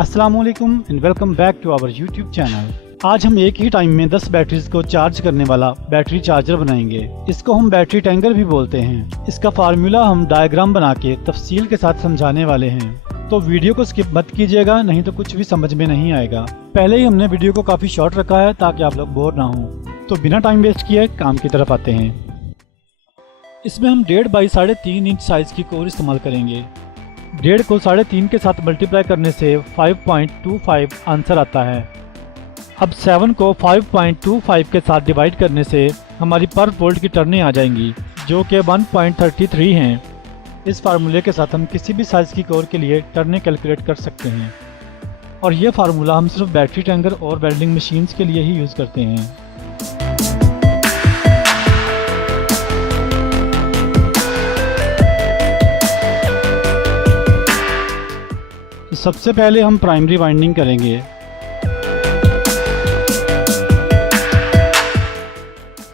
अस्सलामुअलैकुम and welcome back to our YouTube channel. आज हम एक ही टाइम में 10 बैटरीज को चार्ज करने वाला बैटरी चार्जर बनाएंगे। इसको हम बैटरी टैंकर भी बोलते हैं। इसका फार्मूला हम डायग्राम बना के तफसील के साथ समझाने वाले हैं, तो वीडियो को स्किप मत कीजिएगा, नहीं तो कुछ भी समझ में नहीं आएगा। पहले ही हमने वीडियो को काफ़ी शॉर्ट रखा है ताकि आप लोग बोर ना हो। तो बिना टाइम वेस्ट किए काम की तरफ आते हैं। इसमें हम 1.5 बाई 3.5 इंच साइज़ की कोर इस्तेमाल करेंगे। 1.5 को 3.5 के साथ मल्टीप्लाई करने से 5.25 आंसर आता है। अब 7 को 5.25 के साथ डिवाइड करने से हमारी पर वोल्ट की टर्नें आ जाएंगी, जो कि 1.33 हैं। इस फार्मूले के साथ हम किसी भी साइज़ की कोर के लिए टर्नें कैलकुलेट कर सकते हैं, और ये फार्मूला हम सिर्फ बैटरी टैंकर और वेल्डिंग मशीन्स के लिए ही यूज़ करते हैं। सबसे पहले हम प्राइमरी वाइंडिंग करेंगे।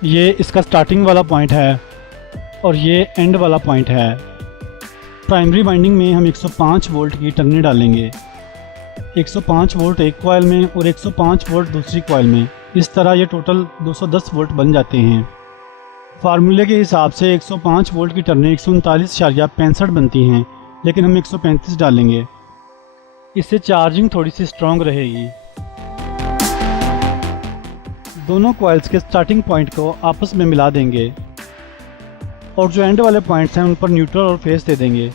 ये इसका स्टार्टिंग वाला पॉइंट है और ये एंड वाला पॉइंट है। प्राइमरी वाइंडिंग में हम 105 वोल्ट की टर्नें डालेंगे। 105 वोल्ट एक कॉइल में और 105 वोल्ट दूसरी कॉइल में। इस तरह ये टोटल 210 वोल्ट बन जाते हैं। फार्मूले के हिसाब से 105 वोल्ट की टर्नें 139.65 बनती हैं, लेकिन हम 135 डालेंगे। इससे चार्जिंग थोड़ी सी स्ट्रॉन्ग रहेगी। दोनों कॉइल्स के स्टार्टिंग पॉइंट को आपस में मिला देंगे और जो एंड वाले पॉइंट्स हैं उन पर न्यूट्रल और फेस दे देंगे।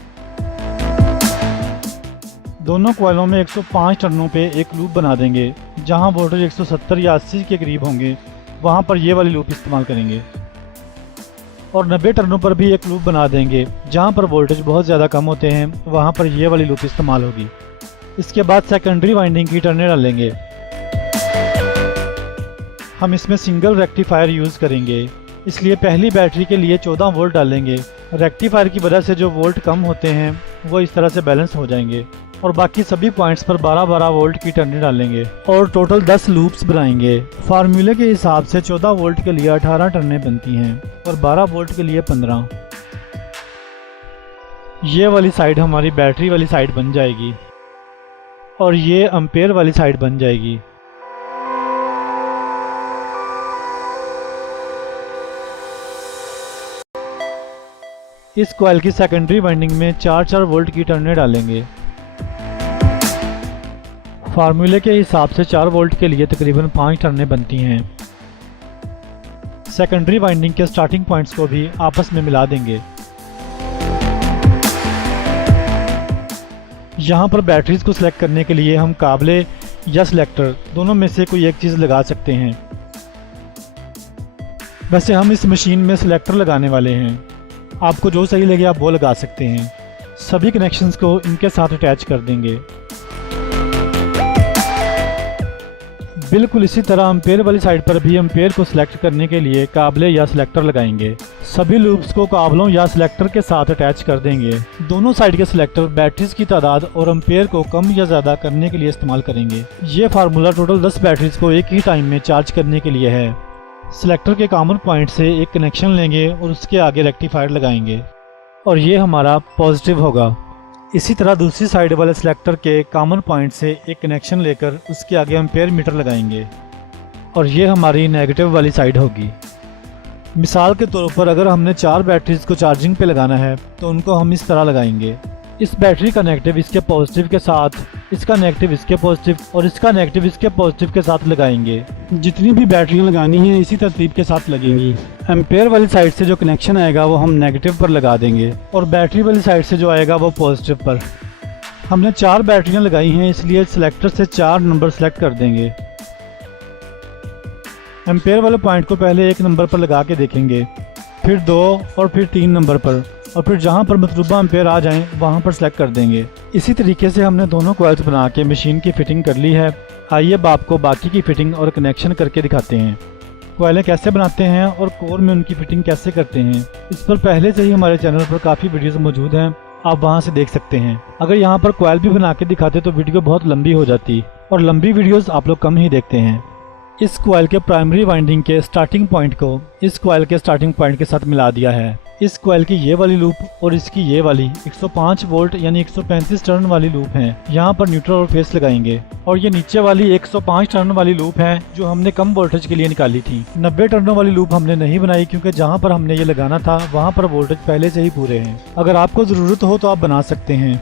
दोनों कॉइलों में 105 टर्नों पे एक लूप बना देंगे। जहां वोल्टेज 170 या 80 के करीब होंगे वहां पर ये वाली लूप इस्तेमाल करेंगे, और 90 टर्नों पर भी एक लूप बना देंगे। जहां पर वोल्टेज बहुत ज़्यादा कम होते हैं वहां पर ये वाली लूप इस्तेमाल होगी। इसके बाद सेकेंडरी वाइंडिंग की टर्नें डालेंगे। हम इसमें सिंगल रेक्टिफायर यूज़ करेंगे, इसलिए पहली बैटरी के लिए 14 वोल्ट डालेंगे। रेक्टिफायर की वजह से जो वोल्ट कम होते हैं वो इस तरह से बैलेंस हो जाएंगे, और बाकी सभी पॉइंट्स पर 12-12 वोल्ट की टर्नें डालेंगे और टोटल 10 लूप्स बनाएंगे। फार्मूले के हिसाब से 14 वोल्ट के लिए 18 टर्नें बनती हैं और 12 वोल्ट के लिए 15। ये वाली साइड हमारी बैटरी वाली साइड बन जाएगी और ये एम्पेयर वाली साइड बन जाएगी। इस कॉइल की सेकेंडरी वाइंडिंग में 4-4 वोल्ट की टर्नें डालेंगे। फार्मूले के हिसाब से 4 वोल्ट के लिए तकरीबन 5 टर्नें बनती हैं। सेकेंडरी वाइंडिंग के स्टार्टिंग पॉइंट्स को भी आपस में मिला देंगे। यहाँ पर बैटरीज को सिलेक्ट करने के लिए हम काबले या सिलेक्टर दोनों में से कोई एक चीज़ लगा सकते हैं। वैसे हम इस मशीन में सिलेक्टर लगाने वाले हैं। आपको जो सही लगे आप वो लगा सकते हैं। सभी कनेक्शंस को इनके साथ अटैच कर देंगे। बिल्कुल इसी तरह एम्पेयर वाली साइड पर भी एम्पेयर को सिलेक्ट करने के लिए काबले या सिलेक्टर लगाएंगे। सभी लूप्स को काबलों या सिलेक्टर के साथ अटैच कर देंगे। दोनों साइड के सिलेक्टर बैटरीज की तादाद और एम्पेयर को कम या ज़्यादा करने के लिए इस्तेमाल करेंगे। ये फार्मूला टोटल 10 बैटरीज को एक ही टाइम में चार्ज करने के लिए है। सिलेक्टर के कॉमन पॉइंट से एक कनेक्शन लेंगे और उसके आगे रेक्टिफायर लगाएंगे, और ये हमारा पॉजिटिव होगा। इसी तरह दूसरी साइड वाले सिलेक्टर के कॉमन पॉइंट से एक कनेक्शन लेकर उसके आगे एम्पेयर मीटर लगाएंगे, और ये हमारी नेगेटिव वाली साइड होगी। मिसाल के तौर पर अगर हमने 4 बैटरीज को चार्जिंग पे लगाना है तो उनको हम इस तरह लगाएंगे। इस बैटरी का नेगेटिव इसके पॉजिटिव के साथ, इसका नेगेटिव इसके पॉजिटिव और इसका नेगेटिव इसके पॉजिटिव के साथ लगाएंगे। जितनी भी बैटरियां लगानी हैं इसी तरतीब के साथ लगेंगी। एम्पेयर वाली साइड से जो कनेक्शन आएगा वो हम नेगेटिव पर लगा देंगे, और बैटरी वाली साइड से जो आएगा वो पॉजिटिव पर। हमने 4 बैटरियां लगाई हैं, इसलिए सिलेक्टर से 4 नंबर सेलेक्ट कर देंगे। एम्पेयर वाले पॉइंट को पहले 1 नंबर पर लगा के देखेंगे, फिर 2 और फिर 3 नंबर पर, और फिर जहां पर मतलूबा एम्पेयर आ जाएं वहां पर सेलेक्ट कर देंगे। इसी तरीके से हमने दोनों कॉइल्स बना के मशीन की फिटिंग कर ली है। आइए अब आपको बाकी की फिटिंग और कनेक्शन करके दिखाते हैं। कॉइलें कैसे बनाते हैं और कोर में उनकी फिटिंग कैसे करते हैं, इस पर पहले से ही हमारे चैनल पर काफ़ी वीडियोस मौजूद हैं, आप वहां से देख सकते हैं। अगर यहाँ पर कॉइल भी बना के दिखाते तो वीडियो बहुत लंबी हो जाती, और लंबी वीडियोस आप लोग कम ही देखते हैं। इस कॉइल के प्राइमरी वाइंडिंग के स्टार्टिंग पॉइंट को इस कॉइल के स्टार्टिंग पॉइंट के साथ मिला दिया है। इस कॉइल की ये वाली लूप और इसकी ये वाली 105 वोल्ट यानी 135 टर्न वाली लूप है। यहाँ पर न्यूट्रल और फेस लगाएंगे। और ये नीचे वाली 105 टर्न वाली लूप है जो हमने कम वोल्टेज के लिए निकाली थी। 90 टर्नों वाली लूप हमने नहीं बनाई क्योंकि जहाँ पर हमने ये लगाना था वहाँ पर वोल्टेज पहले से ही पूरे हैं। अगर आपको ज़रूरत हो तो आप बना सकते हैं।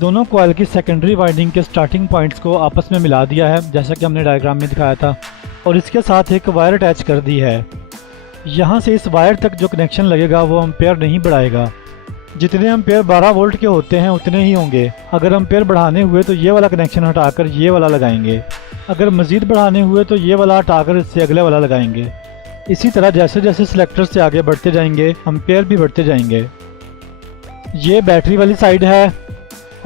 दोनों कॉइल की सेकेंडरी वाइंडिंग के स्टार्टिंग पॉइंट्स को आपस में मिला दिया है जैसा कि हमने डायग्राम में दिखाया था, और इसके साथ एक वायर अटैच कर दी है। यहाँ से इस वायर तक जो कनेक्शन लगेगा वो एम्पेयर नहीं बढ़ाएगा। जितने एम्पेयर 12 वोल्ट के होते हैं उतने ही होंगे। अगर एम्पेयर बढ़ाने हुए तो ये वाला कनेक्शन हटाकर ये वाला लगाएंगे। अगर मज़ीद बढ़ाने हुए तो ये वाला हटाकर इससे अगले वाला लगाएंगे। इसी तरह जैसे जैसे सिलेक्टर से आगे बढ़ते जाएंगे एम्पेयर भी बढ़ते जाएंगे। ये बैटरी वाली साइड है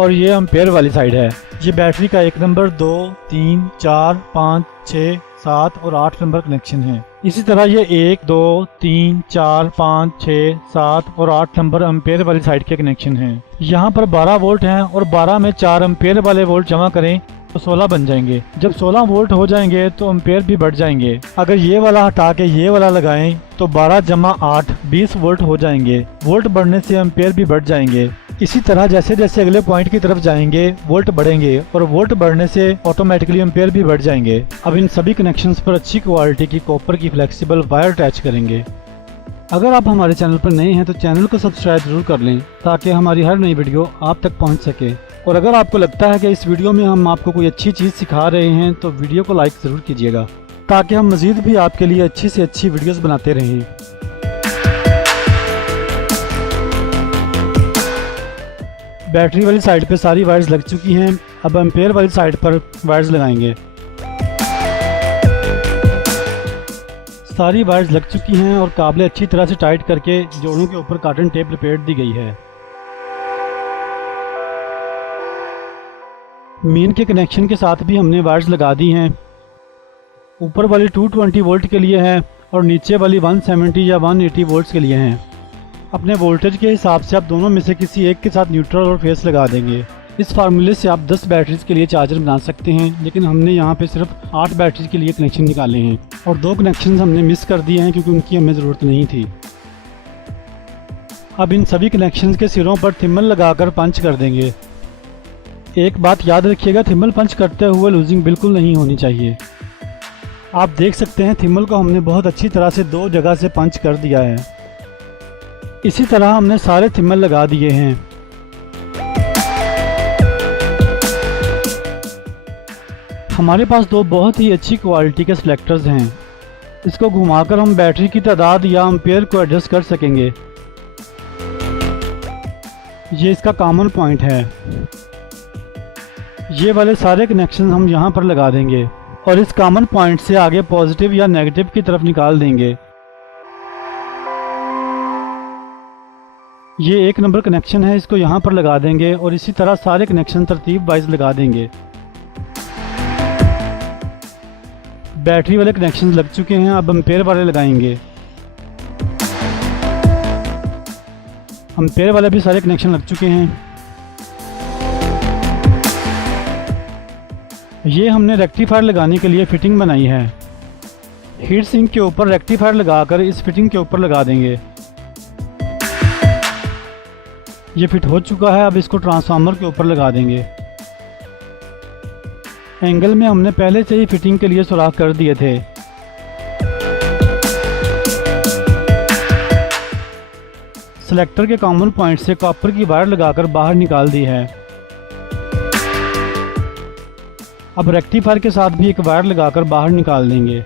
और ये एम्पेयर वाली साइड है। ये बैटरी का 1 नंबर, 2, 3, 4, 5, 6, 7 और 8 नंबर कनेक्शन है। इसी तरह ये 1, 2, 3, 4, 5, 6, 7 और 8 नंबर एम्पेयर वाली साइड के कनेक्शन हैं। यहाँ पर 12 वोल्ट हैं और 12 में 4 एम्पेयर वाले वोल्ट जमा करें तो 16 बन जाएंगे। जब 16 वोल्ट हो जाएंगे तो एम्पेयर भी बढ़ जाएंगे। अगर ये वाला हटा के ये वाला लगाएं तो 12 जमा 8 20 वोल्ट हो जाएंगे। वोल्ट बढ़ने से एम्पेयर भी बढ़ जाएंगे। इसी तरह जैसे जैसे अगले पॉइंट की तरफ जाएंगे वोल्ट बढ़ेंगे और वोल्ट बढ़ने से ऑटोमेटिकली एम्पेयर भी बढ़ जाएंगे। अब इन सभी कनेक्शंस पर अच्छी क्वालिटी की कॉपर की फ्लेक्सिबल वायर अटैच करेंगे। अगर आप हमारे चैनल पर नए हैं तो चैनल को सब्सक्राइब जरूर कर लें ताकि हमारी हर नई वीडियो आप तक पहुंच सके। और अगर आपको लगता है कि इस वीडियो में हम आपको कोई अच्छी चीज़ सिखा रहे हैं तो वीडियो को लाइक ज़रूर कीजिएगा ताकि हम मज़ीद भी आपके लिए अच्छी से अच्छी वीडियोस बनाते रहें। बैटरी वाली साइड पे सारी वायर्स लग चुकी हैं। अब एम्पेयर वाली साइड पर वायर्स लगाएंगे। सारी वायर्स लग चुकी हैं और काबले अच्छी तरह से टाइट करके जोड़ों के ऊपर कॉटन टेप लपेट दी गई है। मेन के कनेक्शन के साथ भी हमने वायर्स लगा दी हैं। ऊपर वाली 220 वोल्ट के लिए है और नीचे वाली 170 या 180 वोल्ट्स के लिए हैं। अपने वोल्टेज के हिसाब से आप दोनों में से किसी एक के साथ न्यूट्रल और फेस लगा देंगे। इस फार्मूले से आप 10 बैटरीज के लिए चार्जर बना सकते हैं, लेकिन हमने यहाँ पे सिर्फ 8 बैटरीज के लिए कनेक्शन निकाले हैं और 2 कनेक्शन हमने मिस कर दिए हैं क्योंकि उनकी हमें ज़रूरत नहीं थी। अब इन सभी कनेक्शन के सिरों पर थिम्बल लगाकर पंच कर देंगे। एक बात याद रखिएगा, थिम्बल पंच करते हुए लूजिंग बिल्कुल नहीं होनी चाहिए। आप देख सकते हैं थिम्बल को हमने बहुत अच्छी तरह से 2 जगह से पंच कर दिया है। इसी तरह हमने सारे थिम्बल लगा दिए हैं। हमारे पास 2 बहुत ही अच्छी क्वालिटी के सिलेक्टर्स हैं। इसको घुमाकर हम बैटरी की तादाद या एम्पेयर को एडजस्ट कर सकेंगे। ये इसका कॉमन पॉइंट है। ये वाले सारे कनेक्शन हम यहाँ पर लगा देंगे और इस कॉमन पॉइंट से आगे पॉजिटिव या नेगेटिव की तरफ निकाल देंगे। ये 1 नंबर कनेक्शन है, इसको यहाँ पर लगा देंगे और इसी तरह सारे कनेक्शन तरतीब वाइज लगा देंगे। बैटरी वाले कनेक्शन लग चुके हैं, अब एम्पेयर वाले लगाएंगे। एम्पेयर वाले भी सारे कनेक्शन लग चुके हैं। ये हमने रेक्टिफायर लगाने के लिए फिटिंग बनाई है। हीट सिंक के ऊपर रेक्टिफायर लगाकर इस फिटिंग के ऊपर लगा देंगे। ये फिट हो चुका है, अब इसको ट्रांसफार्मर के ऊपर लगा देंगे। एंगल में हमने पहले से ही फिटिंग के लिए सुराख कर दिए थे। सिलेक्टर के कॉमन पॉइंट से कॉपर की वायर लगाकर बाहर निकाल दी है। अब रेक्टिफायर के साथ भी एक वायर लगाकर बाहर निकाल देंगे।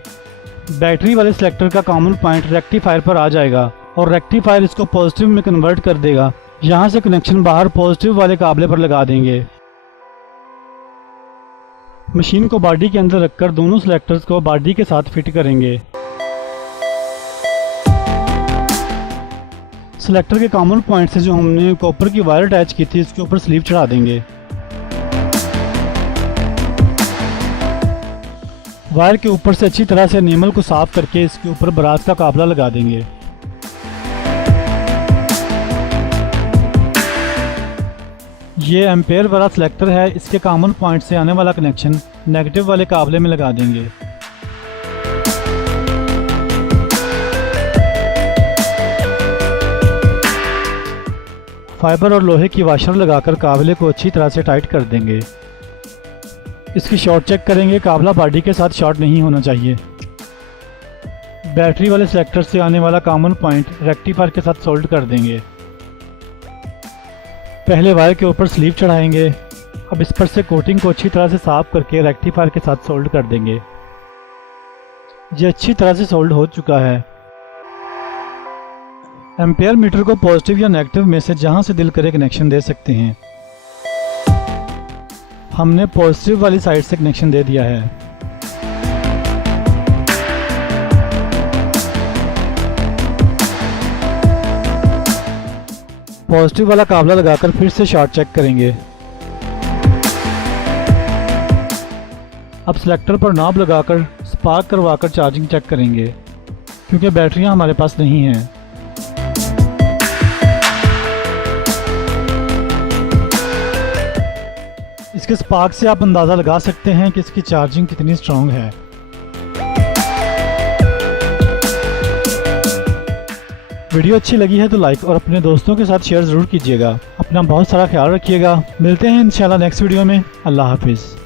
बैटरी वाले सिलेक्टर का कॉमन पॉइंट रेक्टिफायर पर आ जाएगा और रेक्टिफायर इसको पॉजिटिव में कन्वर्ट कर देगा। यहाँ से कनेक्शन बाहर पॉजिटिव वाले काबले पर लगा देंगे। मशीन को बॉडी के अंदर रखकर दोनों सिलेक्टर्स को बॉडी के साथ फिट करेंगे। सिलेक्टर के कॉमन पॉइंट से जो हमने कॉपर की वायर अटैच की थी इसके ऊपर स्लीव चढ़ा देंगे। वायर के ऊपर से अच्छी तरह से एनेमल को साफ करके इसके ऊपर ब्रास का काबला लगा देंगे। ये एम्पेयर वाला सिलेक्टर है, इसके कॉमन पॉइंट से आने वाला कनेक्शन नेगेटिव वाले काबले में लगा देंगे। फाइबर और लोहे की वाशर लगाकर काबले को अच्छी तरह से टाइट कर देंगे। इसकी शॉर्ट चेक करेंगे, काबला बॉडी के साथ शॉर्ट नहीं होना चाहिए। बैटरी वाले सिलेक्टर से आने वाला कॉमन पॉइंट रेक्टिफायर के साथ सोल्ड कर देंगे। पहले वायर के ऊपर स्लीव चढ़ाएंगे। अब इस पर से कोटिंग को अच्छी तरह से साफ करके रेक्टिफायर के साथ सोल्ड कर देंगे। ये अच्छी तरह से सोल्ड हो चुका है। एम्पेयर मीटर को पॉजिटिव या नेगेटिव में से जहां से दिल करे कनेक्शन दे सकते हैं। हमने पॉजिटिव वाली साइड से कनेक्शन दे दिया है। पॉजिटिव वाला काबला लगाकर फिर से शॉर्ट चेक करेंगे। अब सिलेक्टर पर नॉब लगाकर स्पार्क करवाकर चार्जिंग चेक करेंगे, क्योंकि बैटरियां हमारे पास नहीं हैं। इसके स्पार्क से आप अंदाज़ा लगा सकते हैं कि इसकी चार्जिंग कितनी स्ट्रॉन्ग है। वीडियो अच्छी लगी है तो लाइक और अपने दोस्तों के साथ शेयर ज़रूर कीजिएगा। अपना बहुत सारा ख्याल रखिएगा। मिलते हैं इंशाल्लाह नेक्स्ट वीडियो में। अल्लाह हाफिज़।